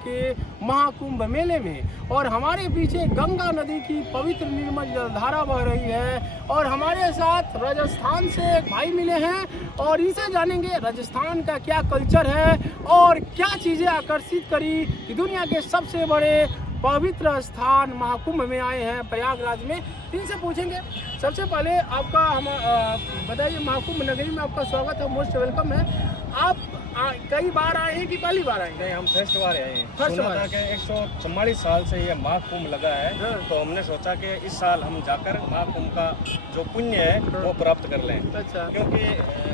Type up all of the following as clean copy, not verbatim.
के महाकुंभ मेले में। और हमारे पीछे गंगा नदी की पवित्र निर्मल जलधारा बह रही है और हमारे साथ राजस्थान से एक भाई मिले हैं और इनसे जानेंगे राजस्थान का क्या कल्चर है और क्या चीज़ें आकर्षित करी कि दुनिया के सबसे बड़े पवित्र स्थान महाकुंभ में आए हैं प्रयागराज में। इनसे पूछेंगे। सबसे पहले आपका हम बताइए, महाकुंभ नगरी में आपका स्वागत है, मोस्ट वेलकम है। आप कई बार आए हैं कि पहली बार आए हैं? नहीं, हम फर्स्ट बार आए हैं। फर्स्ट सुना बार। था कि 144 साल से ये महाकुंभ लगा है, हाँ। तो हमने सोचा कि इस साल हम जाकर महाकुंभ का जो पुण्य है वो प्राप्त कर लें। अच्छा। क्योंकि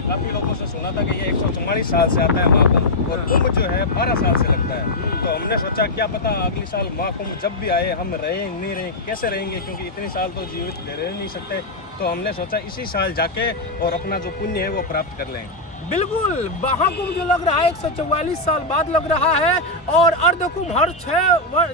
काफ़ी लोगों से सुना था कि ये 144 साल से आता है महाकुंभ और कुंभ जो है 12 साल से लगता है। तो हमने सोचा क्या पता अगले साल महाकुंभ जब भी आए हम रहें नहीं रहें, कैसे रहेंगे, क्योंकि इतने साल तो जीवित रह नहीं सकते। तो हमने सोचा इसी साल जाके और अपना जो पुण्य है वो प्राप्त कर लें। बिल्कुल, महाकुंभ जो लग रहा है 144 साल बाद लग रहा है और अर्धकुंभ हर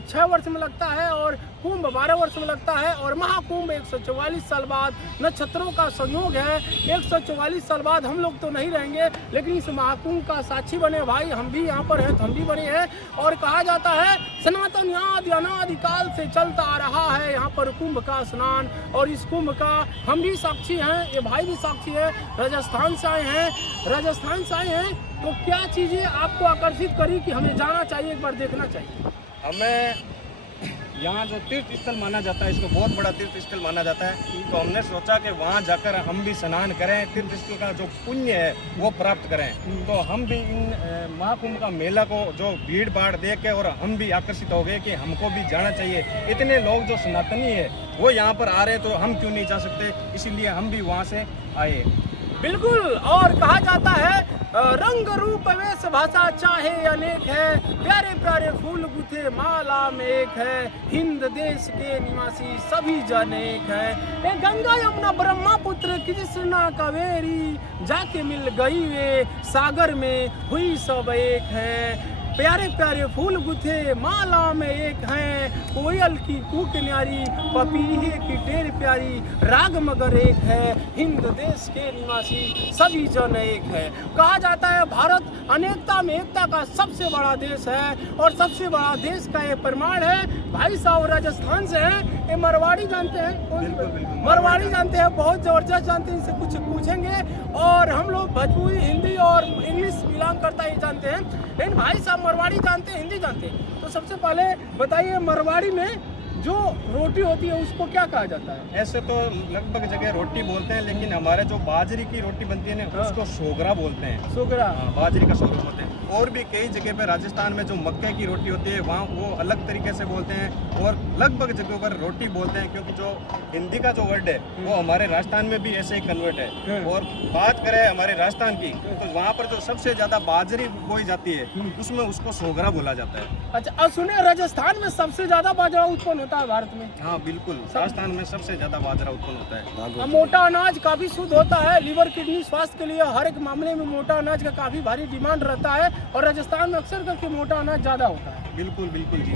6 वर्ष में लगता है और कुंभ 12 वर्ष में लगता है और महाकुंभ 144 साल बाद। नक्षत्रों का संयोग है, 144 साल बाद हम लोग तो नहीं रहेंगे लेकिन इस महाकुंभ का साक्षी बने भाई। हम भी यहाँ पर हैं तो हम भी बने हैं और कहा जाता है सनातन अनादिकाल से चलता आ रहा है यहाँ पर कुंभ का स्नान और इस कुंभ का हम भी साक्षी हैं, ये भाई भी साक्षी है। राजस्थान से आए हैं, तो क्या चीज़ें आपको आकर्षित करी कि हमें जाना चाहिए, एक बार देखना चाहिए? हमें यहाँ जो तीर्थ स्थल माना जाता है, इसको बहुत बड़ा तीर्थ स्थल माना जाता है, तो हमने सोचा कि वहाँ जाकर हम भी स्नान करें, तीर्थ स्थल का जो पुण्य है वो प्राप्त करें। तो हम भी इन महाकुंभ का मेला को जो भीड़ भाड़ देख के और हम भी आकर्षित हो गए कि हमको भी जाना चाहिए। इतने लोग जो सनातनी है वो यहाँ पर आ रहे हैं तो हम क्यों नहीं जा सकते, इसीलिए हम भी वहाँ से आए। बिल्कुल। और कहा जाता है रंग रूप वेश भाषा चाहे अनेक है, प्यारे प्यारे फूल गुथे माला में एक है, हिंद देश के निवासी सभी जन एक है। ए गंगा यमुना ब्रह्मपुत्र कृष्णा कावेरी, जाके मिल गई वे सागर में हुई सब एक है। प्यारे प्यारे फूल गुथे माला में एक हैं, कोयल की कूक न्यारी, पपीहे की टेर प्यारी, राग मगर एक है, हिंद देश के निवासी सभी जन एक है। कहा जाता है भारत अनेकता में एकता का सबसे बड़ा देश है और सबसे बड़ा देश का ये प्रमाण है। भाई साहब राजस्थान से हैं, ये मरवाड़ी जानते हैं? बिल्कुल बिल्कुल, मरवाड़ी जानते हैं, बहुत ज़बरदस्त जानते हैं। इनसे कुछ पूछेंगे और हम लोग भोजपुरी, हिंदी और इंग्लिश बिलोंग करता ही जानते हैं, लेकिन भाई साहब मरवाड़ी जानते हैं, हिंदी जानते हैं। तो सबसे पहले बताइए, मरवाड़ी में जो रोटी होती है उसको क्या कहा जाता है? ऐसे तो लगभग जगह रोटी बोलते हैं, लेकिन हमारे जो बाजरी की रोटी बनती है ना उसको सोगरा बोलते हैं। सोगरा। हाँ, बाजरी का सोगरा बोलते हैं। और भी कई जगह पे राजस्थान में जो मक्के की रोटी होती है वहाँ वो अलग तरीके से बोलते हैं और लगभग जगहों पर रोटी बोलते हैं, क्योंकि जो हिंदी का जो वर्ड है वो हमारे राजस्थान में भी ऐसे ही कन्वर्ट है। और बात करें हमारे राजस्थान की तो वहाँ पर जो सबसे ज्यादा बाजरी बोई जाती है उसमें उसको सोगरा बोला जाता है। अच्छा, और सुनिए राजस्थान में सबसे ज्यादा बाजरा उत्पन्न होता है भारत में? हाँ बिल्कुल, राजस्थान में सबसे ज्यादा बाजरा उत्पन्न होता है। मोटा अनाज काफी शुद्ध होता है, लिवर किडनी स्वास्थ्य के लिए हर एक मामले में मोटा अनाज का काफी भारी डिमांड रहता है और राजस्थान में अक्सर करके मोटा अनाज ज्यादा होता है। बिल्कुल बिल्कुल जी,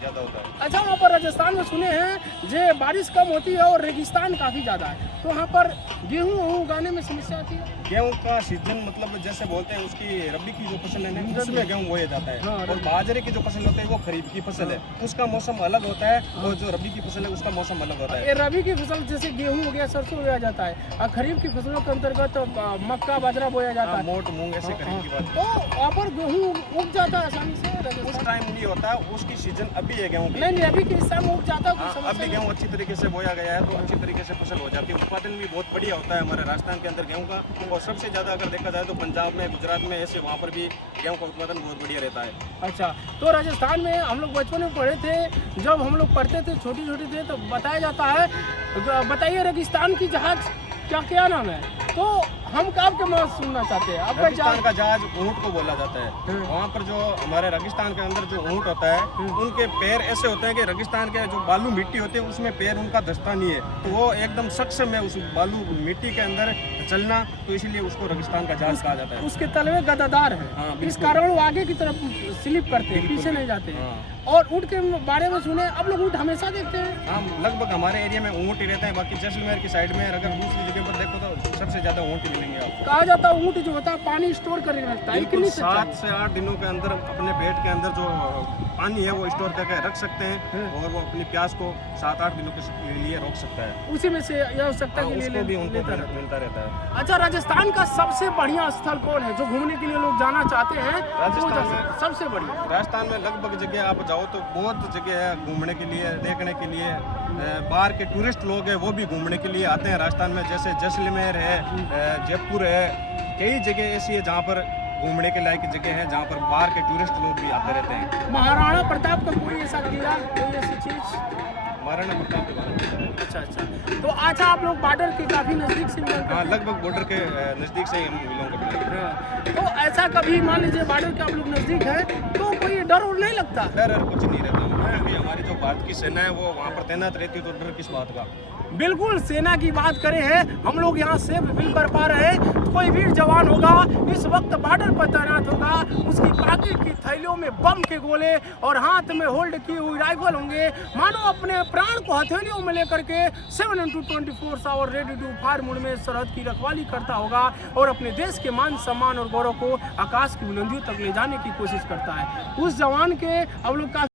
ज्यादा होता है। अच्छा, वहाँ पर राजस्थान में सुने हैं जो बारिश कम होती है और रेगिस्तान काफी ज्यादा है, तो वहाँ पर गेहूँ उगाने में समस्या आती है? गेहूं का सीजन मतलब जैसे बोलते हैं उसकी रबी की जो फसल है ना उसमें गेहूं बोया जाता है। हाँ, और बाजरे की जो फसल होती है वो खरीफ की फसल है, उसका मौसम अलग होता है और जो रबी की फसल है उसका मौसम अलग होता है। ये रबी की फसल जैसे गेहूँ हो गया, सरसों बोया जाता है और खरीफ की फसलों के अंतर्गत मक्का बाजरा बोया जाता है। मोट मूंग ऐसे खरीफ की बात। तो वहाँ पर गेहूँ उग जाता है आसानी से? उस टाइम नहीं होता, उसकी सीजन अभी है गेहूं की। नहीं, अभी किस टाइम उग जाता है? कुछ हाँ, समस्या अभी गेहूं अच्छी तरीके से बोया गया है तो अच्छी तरीके से फसल हो जाती है। उत्पादन भी बहुत बढ़िया होता है हमारे राजस्थान के अंदर गेहूं का, और सबसे ज़्यादा अगर देखा जाए तो पंजाब में, गुजरात में, ऐसे वहाँ पर भी गेहूं का उत्पादन बहुत बढ़िया रहता है। अच्छा, तो राजस्थान में हम लोग बचपन में पढ़े थे, जब हम लोग पढ़ते थे छोटी छोटी थे तो बताया जाता है, बताइए रेगिस्तान की जहाज क्या नाम है? तो हम आपके मत सुनना चाहते हैं। आपका रेगिस्तान का जहाज ऊँट को बोला जाता है। वहाँ पर जो हमारे रेगिस्तान के अंदर जो ऊँट होता है उनके पैर ऐसे होते हैं कि रेगिस्तान के जो बालू मिट्टी होती है उसमें पैर उनका धंसता नहीं है, तो वो एकदम सक्षम है उस बालू मिट्टी के अंदर चलना, तो इसीलिए उसको रेगिस्तान का जहाज कहा जाता है। उसके तलवे गदादार है। हाँ, इस कारण वो आगे की तरफ स्लिप करते हैं, पीछे नहीं जाते हैं। और ऊँट के बारे में सुने, अब लोग ऊँट हमेशा देखते हैं? हाँ, लगभग हमारे एरिया में ऊँट ही रहते हैं। बाकी जैसलमेर की साइड में अगर दूसरी जगह पर देखो तो सबसे ज्यादा ऊँट ही मिलेंगे आपको। कहा जाता है ऊँट जो होता है पानी स्टोर करके रखता है, बिल्कुल 7 से 8 दिनों के अंदर अपने पेट के अंदर जो पानी है वो स्टोर करके रख सकते हैं और वो अपनी प्यास को 7-8 दिनों के लिए रोक सकता है। उसी में से यह आवश्यकता के लिए उसको भी उनको लेता रहता है। मिलता रहता है। अच्छा, राजस्थान का सबसे बढ़िया स्थल कौन है जो घूमने के लिए लोग जाना चाहते हैं? राजस्थान वो में सबसे बढ़िया राजस्थान में लगभग जगह आप जाओ तो बहुत जगह है घूमने के लिए, देखने के लिए। बाहर के टूरिस्ट लोग हैं वो भी घूमने के लिए आते हैं राजस्थान में, जैसे जैसलमेर है, जयपुर है, कई जगह ऐसी है जहाँ पर घूमने के लायक जगह है जहाँ पर बाहर के टूरिस्ट लोग भी आते रहते हैं। महाराणा प्रताप का कोई ऐसा किला, कोई ऐसी चीज? महाराणा प्रताप के बारे में अच्छा अच्छा। तो अच्छा, आप लोग बॉर्डर के काफी नजदीक से मिलते हाँ, हैं? लगभग बॉर्डर के नज़दीक से ही हम बिलोंग करते हैं। हाँ। तो ऐसा कभी मान लीजिए बॉर्डर के आप लोग नजदीक है तो कोई डर और नहीं लगता? डर कुछ नहीं रहता, क्योंकि हमारी जो भारत की सेना है वो वहाँ पर तैनात रहती है, तो डर किस बात का। बिल्कुल, सेना की बात करें हैं हम लोग यहाँ से फील कर पा रहे हैं। तो कोई वीर जवान होगा इस वक्त बॉर्डर पर तैनात होगा, उसकी पॉकेट की थैलियों में बम के गोले और हाथ में होल्ड की हुई राइफल होंगे, मानो अपने प्राण को हथेलियों में लेकर के 7/24 hour ready to fire mode में सरहद की रखवाली करता होगा और अपने देश के मान सम्मान और गौरव को आकाश की बुलंदियों तक ले जाने की कोशिश करता है। उस जवान के अब लोग का